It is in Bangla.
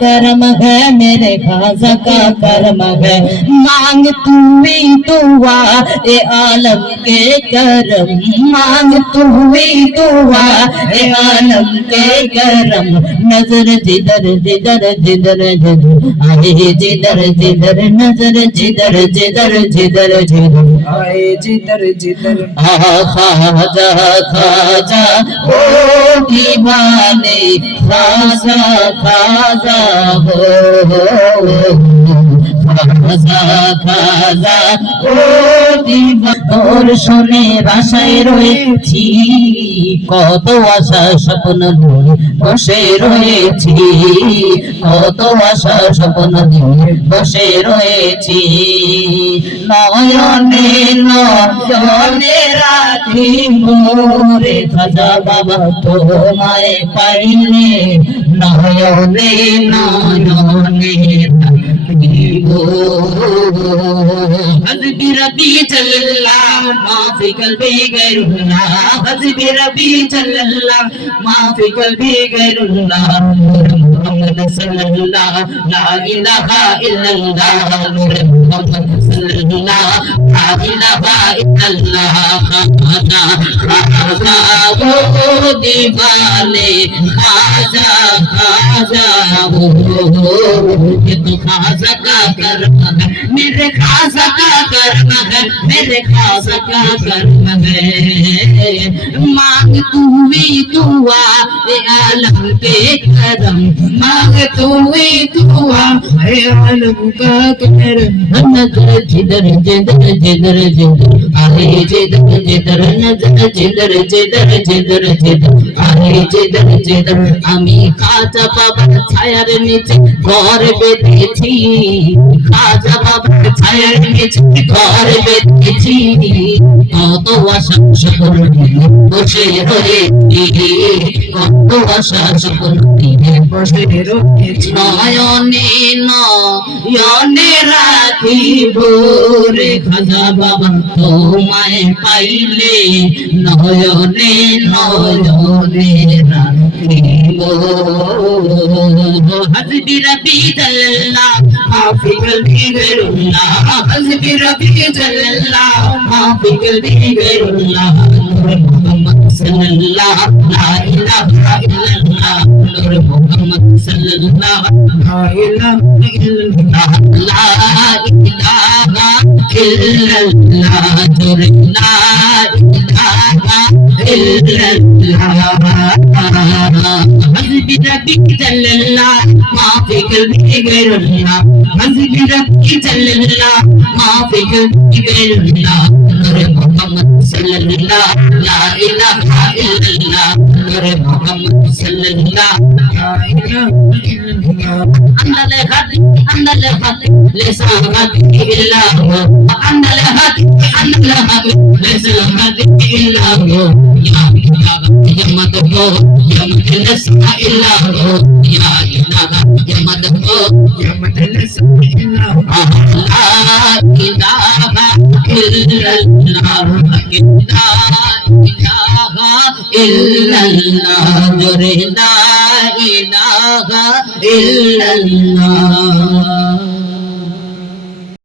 करम है, मेरे खाजा का करम है। मांग तू ही दुआ ए आलम के करम, मांग तू ही दुआ ए आलम के करम। नजर जिधर जिधर जिधर जिधर आए, जिधर जिधर नजर जिधर जिधर जिधर जिधर आए, जिधर जिधर खाजा खाजा हो दीवाने, खाजा खाजा हो খাজা খাজা ও দিবা। তোর শোনে আশায় রয়েছি, কত আশা স্বপ্ন নিয়ে বসে রয়েছি, কত আশা স্বপ্ন নিয়ে বসে রয়েছি। নয়নে নয়নে রাখি মোরে খাজা বাবা তোমায় পাইলে, নয়নে নয়নে حسبي ربي جل الله ما في قلبي غير الله، حسبي ربي جل الله ما في قلبي غير الله، نور محمد صلى الله لا اله الا الله، نور محمد صلى الله لا اله الا الله। খাজা খাজা ও দিবানে, খাজা খাজা ও ये तो खाजा का कर्म है, मेरे खाजा का कर्म है, मेरे खाजा का कर्म है। मांग तू ही दुआ ए आलम के करम, मांग तू ही दुआ ए आलम का करम। नजर जिधर जिधर जिधर जिधर आए, जिधर जिधर नजर जिधर जिधर जिधर जिधर आए, जिधर जिधर আমি খাজা বাবার ছায়ার নিচে ঘর বেঁধেছি, খাজা বাবার ছায়ার নিচে ঘর বেঁধেছি, কত আশা স্বপ্ন নিয়ে বসে রয়েছি, কত আশা স্বপ্ন নিয়ে বসে রয়েছি। নয়নে নয়নে রাখিব রে খাজা বাবা তোমায় পাইলে, নয়নে নয়নে রাখিব। حسبي ربي جل الله ما في قلبي غير الله، حسبي ربي جل الله ما في قلبي غير الله، نور محمد صلى الله لا اله الا الله، نور محمد صلى الله لا اله الا الله، لا اله الا الله، نور لا اله الا الله। حسبي ربي جل الله ما في قلبي غير الله، حسبي ربي جل الله ما في قلبي غير الله، نور محمد صلى الله لا اله الا الله، نور محمد صلى الله لا اله الا الله। انا لهدي انا لهدي ليس لهدي الا هو، انا لهدي انا لهدي ليس لهدي الا هو، يا اله يا مدد يا مدد الا هو، يا اله يا مدد يا مدد الا هو، لا اله الا الله، لا اله الا الله، لا اله الا الله।